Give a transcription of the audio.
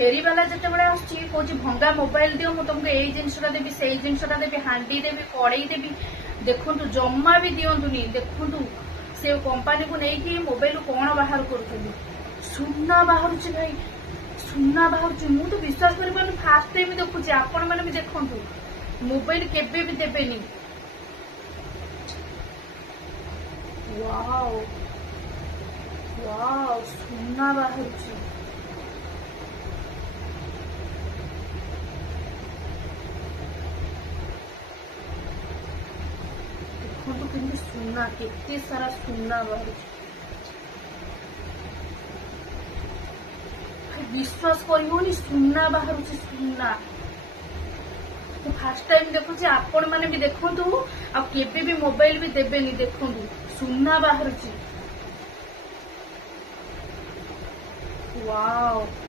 फेरी वाला जितेबाला आसुची भंगा मोबाइल दियो मु तुमको यही जिनसा देवी से जिनसा देवी हांडी देवी कड़ई देवी देखु जमा भी दिंतुनी देखु से कंपानी को लेकिन मोबाइल कौन बाहर कर सुना बाहर भाई सुना बाहर मु तो विश्वास कर फास्ट टाइम देखुची आपण मैंने भी देखु मोबाइल केबे भी देबेनी वाओ वाओ सुना बाहर देखो सुना केते सारा सुना बाहर विश्वास कर सुना बाहर सुना तो फास्ट टाइम देखुची आपण मैंने भी देखु आ केबे भी मोबाइल भी देबेनी देखु सुना बाहर वाओ।